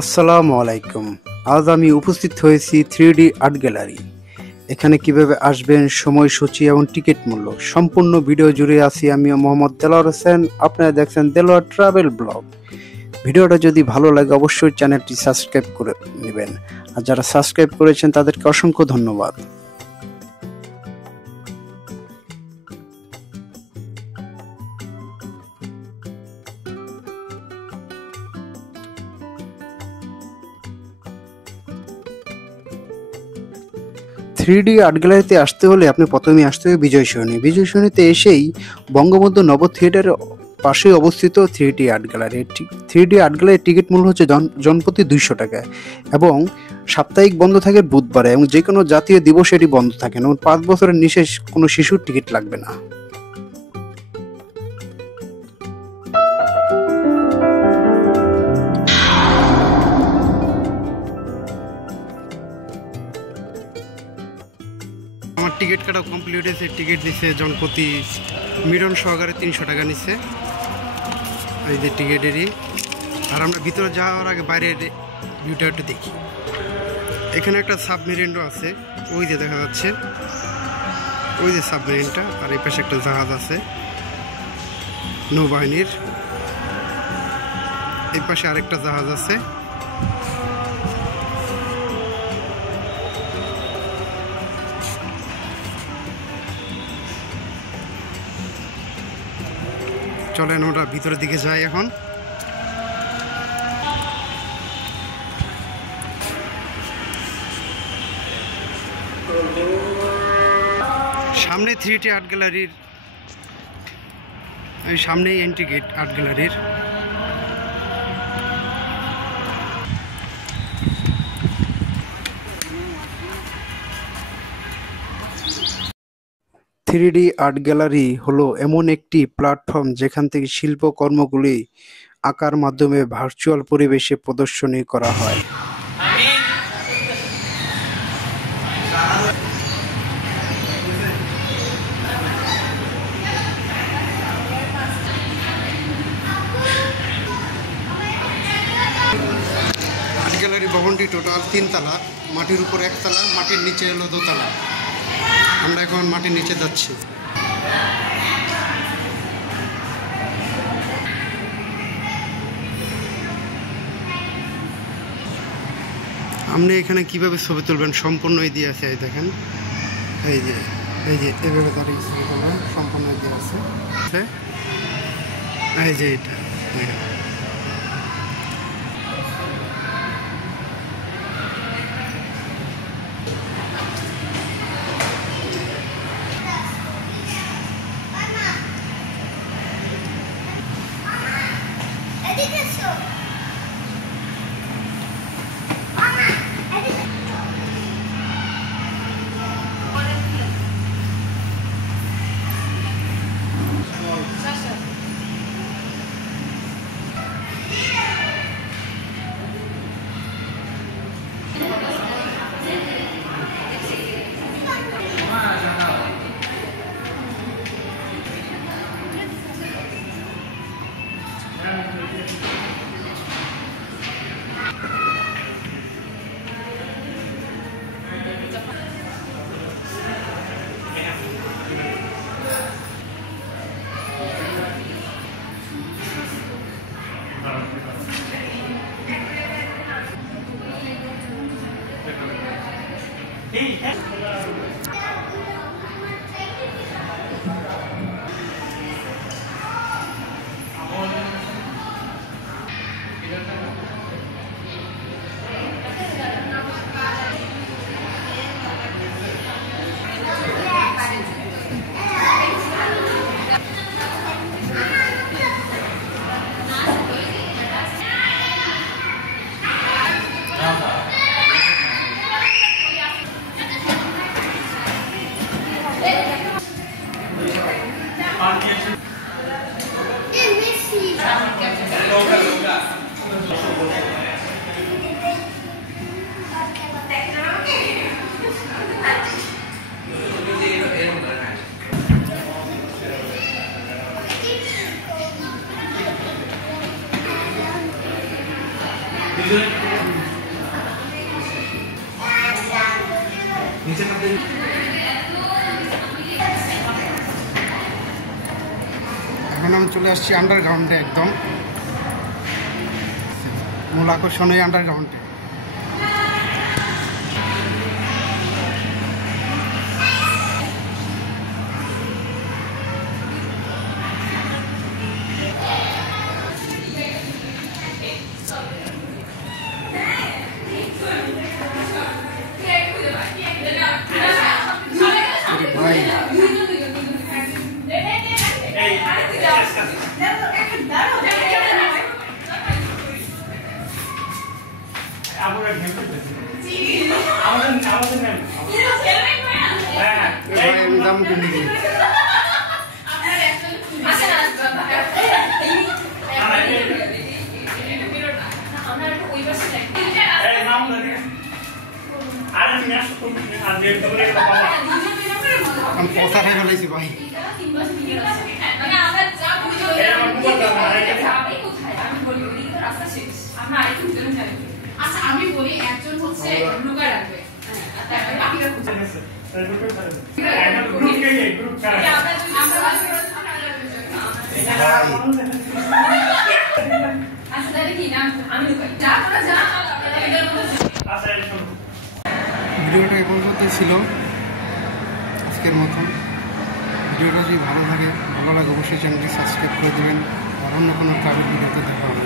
আসসালামু আলাইকুম। আজ আমি উপস্থিত হয়েছি 3D আর্ট গ্যালারি। এখানে কিভাবে আসবেন, সময়সূচি এবং টিকিট মূল্য সম্পূর্ণ ভিডিও জুড়ে আছি আমি মোহাম্মদ দেলোয়ার হোসেন। আপনারা দেখছেন দেলোয়ার ট্রাভেল ব্লগ। ভিডিওটা যদি ভালো লাগে অবশ্যই চ্যানেলটি সাবস্ক্রাইব করে নেবেন, আর যারা সাবস্ক্রাইব করেছেন তাদেরকে অসংখ্য ধন্যবাদ। 3D আর্ট গ্যালারিতে আসতে হলে আপনি প্রথমে আসতে হবে বিজয় সরণি। বিজয় সরণিতে এসেই বঙ্গবন্ধু নব থিয়েটারের পাশে অবস্থিত 3D art gallery. 3D art গ্যালারির টিকিট মূল্য হচ্ছে জনপ্রতি 200 টাকা এবং সাপ্তাহিক বন্ধ থাকে বুধবারে, এবং যে কোনো জাতীয় দিবস এটি বন্ধ থাকে না। 5 বছরের নিচে কোনো শিশুর টিকিট লাগবে না। আমার টিকিট কাটা কমপ্লিট হয়েছে। টিকিট দিচ্ছে জনপ্রতি মিলন সহকারে 300 টাকা নিচ্ছে, এই যে টিকিটেরই। আর আমরা ভিতরে যাওয়ার আগে বাইরের ভিউটা একটু দেখি। এখানে একটা সাবমেরিনও আছে, ওই যে দেখা যাচ্ছে, ওই যে সাবমেরিনটা। আর এই পাশে একটা জাহাজ আছে নৌবাহিনীর, এই পাশে আরেকটা জাহাজ আছে। চলেন আমরা ভিতরের দিকে যাই এখন। সামনে 3D আর্ট গ্যালারির, সামনেই এন্ট্রি গেট আর্ট গ্যালারির। থ্রিডি আর্ট গ্যালারি হলো এমন একটি প্ল্যাটফর্ম যেখান থেকে শিল্পকর্মগুলি আঁকার মাধ্যমে ভার্চুয়াল পরিবেশে প্রদর্শনী করা হয়। আর্ট গ্যালারি ভবনটি টোটাল 3 তলা, মাটির উপর 1 তলা, মাটির নিচে হলো 2 তলা। আমরা এখন মাটির নিচে যাচ্ছি। আপনি এখানে কিভাবে ছবি তুলবেন সম্পূর্ণ দিয়ে আছে, এই দেখেন, এই যে এভাবে দাঁড়িয়ে ছবি তুলবেন সম্পূর্ণ দিয়ে আছে, এই যে এটা। Good. এখন আমি চলে আসছি আন্ডারগ্রাউন্ডে, একদম মূল আকর্ষণ এই আন্ডারগ্রাউন্ডে। ভাই আমি দাম কিনে দিই। আমি পচা খাই ফেলাইছি ভাই। আচ্ছা আমি বলি একজন হচ্ছে লুকা রাখবে, বাকিরা ভিডিওটা এই পর্যন্ত ছিল আজকের মতন। ভিডিওটা যদি ভালো লাগে অবশ্যই চ্যানেলটি সাবস্ক্রাইব করে দেবেন। আর অন্য কোনো ট্রাভেল ভিডিওতে দেখা হবে।